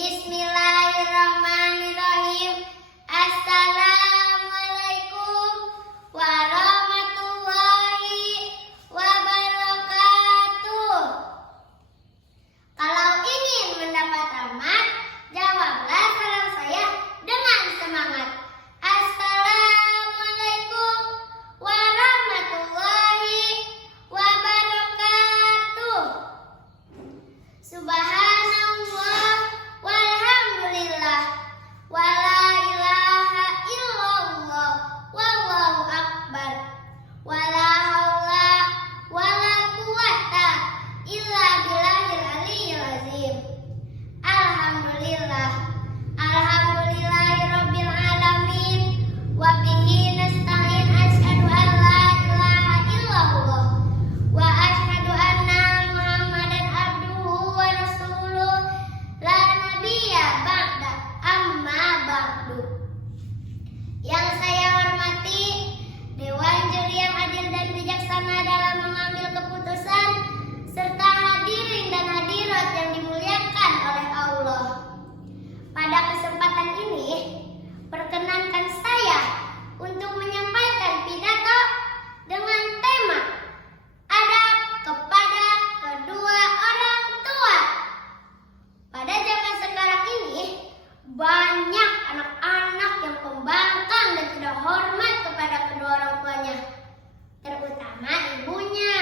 Bismillahirrahmanirrahim. Assalamualaikum warahmatullahi wabarakatuh. Kalau ingin mendapat rahmat, jawablah salam saya dengan semangat. Assalamualaikum warahmatullahi wabarakatuh. Subhanallah walhamdulillah wala ilaha illallah wallahu akbar wala haula wala quwata illa billahil aliyyil azim. Alhamdulillahirabbil alamin wa bihi nasta'in. Asyhadu an la ilaha illallah wa asyhadu anna Muhammadan abduhu wa rasuluh la nabiyya ba'da amma ba'du. Yang saya hormati Dewan Juri yang adil dan bijaksana dalam mengambil keputusan, serta hadirin dan hadirat yang dimuliakan oleh Allah. Pada kesempatan ini, perkenankan saya untuk menyampaikan pidato dengan tema adab kepada kedua orang tua. Pada zaman sekarang ini, banyak anak-anak yang pembangkang dan tidak hormat kepada kedua orang tuanya, terutama ibunya.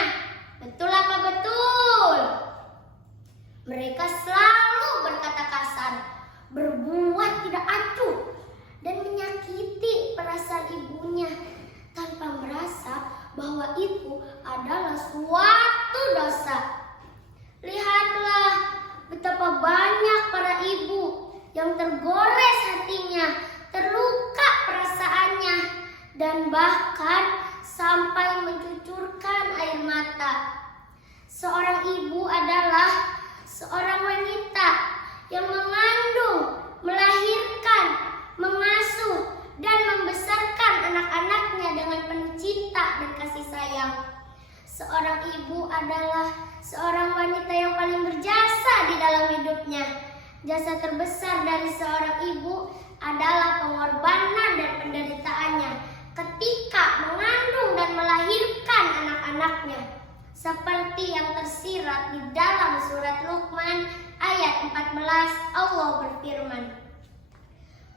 Betul apa betul? Mereka selalu berkata kasar, berbuat tidak acuh, dan menyakiti perasaan ibunya tanpa merasa bahwa itu adalah suatu dosa. Lihatlah betapa banyak para ibu yang tergores hatinya, terluka perasaannya, dan bahkan sampai mencucurkan air mata. Seorang ibu adalah seorang wanita yang mengandung, melahirkan, mengasuh, dan membesarkan anak-anaknya dengan penuh cinta dan kasih sayang. Seorang ibu adalah seorang wanita yang paling berjasa di dalam hidupnya. Jasa terbesar dari seorang ibu adalah pengorbanan dan penderitaannya ketika mengandung dan melahirkan anak-anaknya. Seperti yang tersirat di dalam surat Luqman ayat 14, Allah berfirman,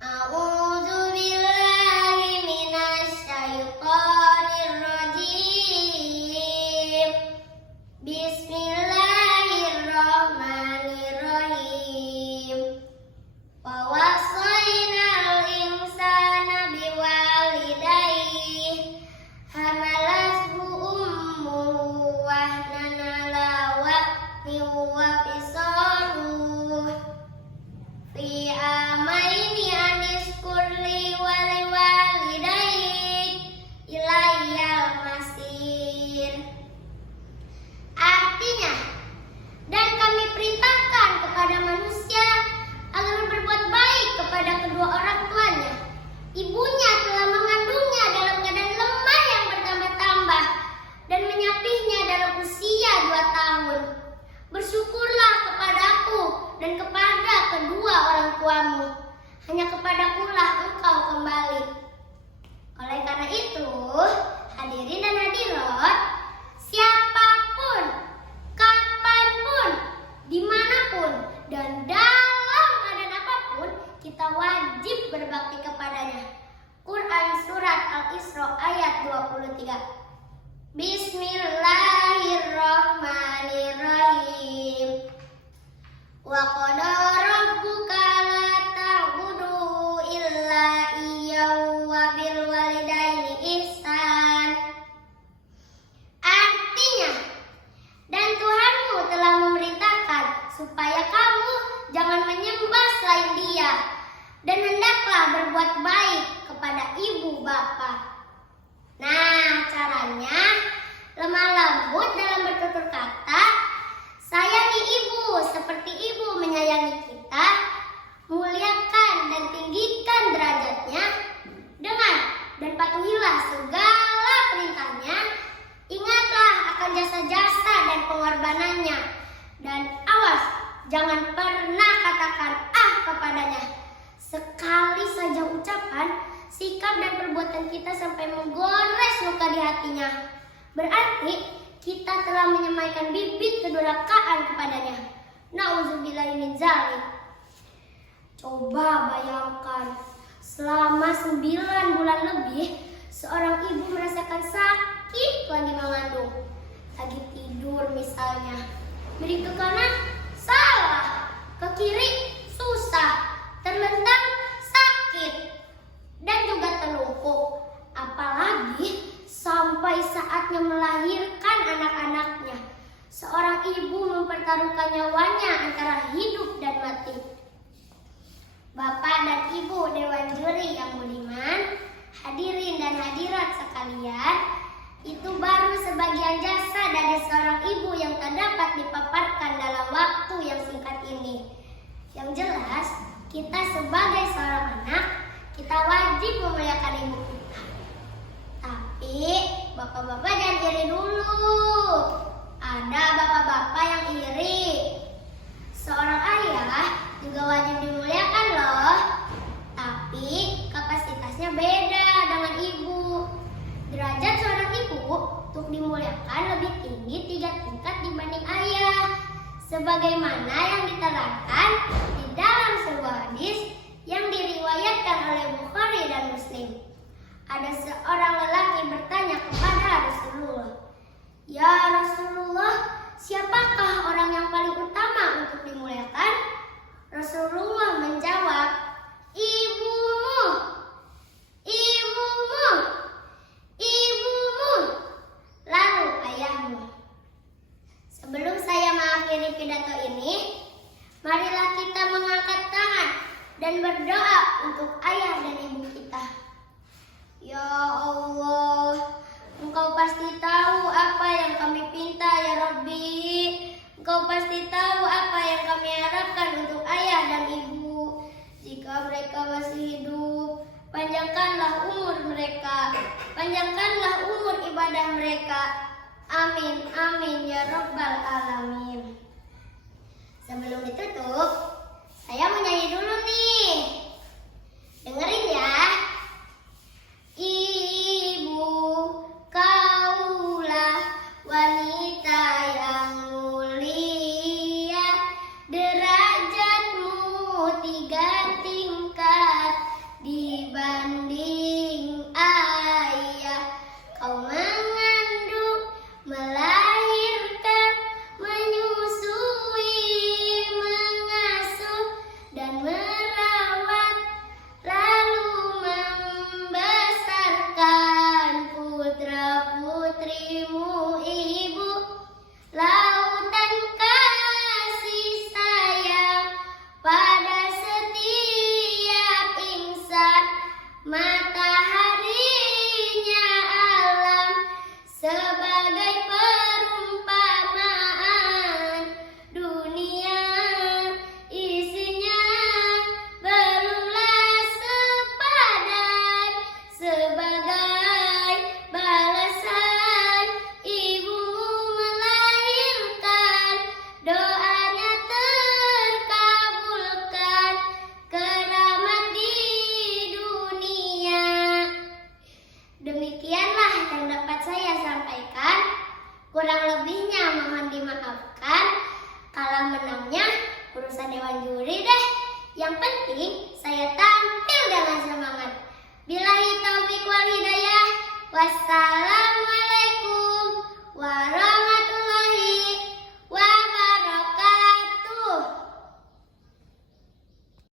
A'udzubillahi minasyaitonir rajim. Bismillahirrahmanirrahim. Wa wasainal insana biwalidayhi hamalathu ummuhu wahnan ala wahnin wa fisaluhu fi amaini aniskurli waliwalidayhi ilayyal masir. Artinya, dan kami perintahkan kepada manusia agar berbuat baik kepada kedua orang tuanya. Ibunya telah mengandungnya dalam keadaan lemah yang bertambah-tambah dan menyapihnya dalam usia 2 tahun. Bersyukurlah kepadaku dan kepada kedua orang tuamu. Hanya kepadakulah engkau kembali. Oleh karena itu, hadirin dan hadirat, siapapun, kapanpun, dimanapun, dan dalam keadaan apapun, kita wajib berbakti kepadanya. Quran Surat Al-Isra ayat 23. Bismillahirrahmanirrahim. Wa qada rabbuka la ta'budu illa iyyahu wa bil walidaini ihsan. Artinya, dan Tuhanmu telah memerintahkan supaya kamu jangan menyembah selain Dia, dan hendaklah berbuat baik kepada ibu bapa. Nah, caranya lemah lembut dalam bertutur kata, sayangi ibu seperti ibu menyayangi kita, muliakan dan tinggikan derajatnya dengan dan patuhilah segala perintahnya. Ingatlah akan jasa-jasa dan pengorbanannya, dan awas jangan pernah katakan, ah sikap dan perbuatan kita sampai menggores luka di hatinya, berarti kita telah menyemaikan bibit kedurhakaan kepadanya. Nauzubillahi min dzalik. Coba bayangkan, selama 9 bulan lebih, seorang ibu merasakan sakit lagi mengandung, lagi tidur misalnya, beri ke kanan salah, ke kiri susah, terlentang sakit, dan juga terlumpuk. Apalagi sampai saatnya melahirkan anak-anaknya, seorang ibu mempertaruhkan nyawanya antara hidup dan mati. Bapak dan Ibu Dewan Juri yang budiman, hadirin dan hadirat sekalian, itu baru sebagian jasa dari seorang ibu yang tak dapat dipaparkan dalam waktu yang singkat ini. Yang jelas, kita sebagai seorang anak, kita wajib memuliakan ibu kita. Tapi, bapak-bapak jangan iri dulu. Ada bapak-bapak yang iri. Seorang ayah juga wajib dimuliakan loh. Tapi, kapasitasnya beda dengan ibu. Derajat seorang ibu untuk dimuliakan lebih tinggi 3 tingkat dibanding ayah. Sebagaimana yang diterangkan di dalam sebuah hadis yang diriwayatkan oleh Bukhari dan Muslim. Ada seorang lelaki bertanya kepada Rasulullah, "Ya Rasulullah, siapakah orang yang paling utama untuk dimuliakan?" Rasulullah menjawab, "Ibumu, ibumu, ibumu, lalu ayahmu." Sebelum saya mengakhiri pidato ini, marilah kita mengangkat tangan dan berdoa untuk ayah dan ibu kita. Ya Allah, Engkau pasti tahu apa yang kami pinta ya Rabbi. Engkau pasti tahu apa yang kami harapkan untuk ayah dan ibu. Jika mereka masih hidup, panjangkanlah umur mereka, panjangkanlah umur ibadah mereka. Amin, amin ya Rabbal Alamin. Sebelum ditutup, saya mau nyanyi dulu nih. Dengerin ya. Ibu, kaulah wanita yang mulia, derajatmu 3 tingkat dibanding ayah. Kau mengandung, melahirkan, menyusui, mengasuh, dan merawat, lalu membesarkan putra-putrimu ibu. Lautan kasih sayang pada setiap insan, mataharinya alam sebagai perumpamaan. Dunia isinya belumlah sepadan, sebagai balasan ibumu melahirkan, doanya terkabulkan, keramat di dunia. Demikianlah yang dapat saya sampaikan. Kurang lebihnya mohon dimaafkan. Kalah menangnya urusan Dewan Juri deh. Yang penting saya tampil dengan semangat. Billahi taufiq wal hidayah. Wassalam.